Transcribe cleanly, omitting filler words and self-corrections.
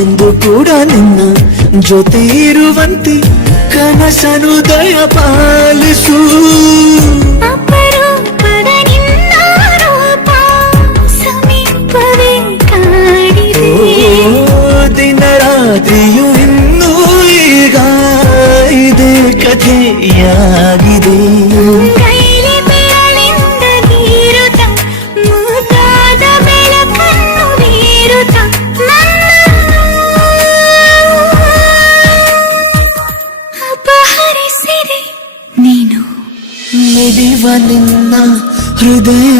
ಎಂದು ಕೂಡ ನಿನ್ನ ಜೊತೆ ಇರುವಂತೆ ಕನಸನು ದಯ ಪಾಲಿಸು. ಅಪರೂಪದ ನಿನ್ನ ರೂಪ ಸಮೀಪವೇ ಕಾಡಿದೆ. ದಿನ ರಾತ್ರಿಯು ಇನ್ನೂ ಈಗ ಇದೇ ಕಥೆಯಾಗಿದೆ. ಕೈಲಿ ಬೆರಳಿಂದ ಬೀರುತ್ತ ಮುದ್ದಾದ ಬೆಳಕನ್ನು ಬೀರುತ್ತ ಅಪಹರಿಸಿದೆ ನೀನು. ಮಿಡಿವ ನಿನ್ನ ಹೃದಯ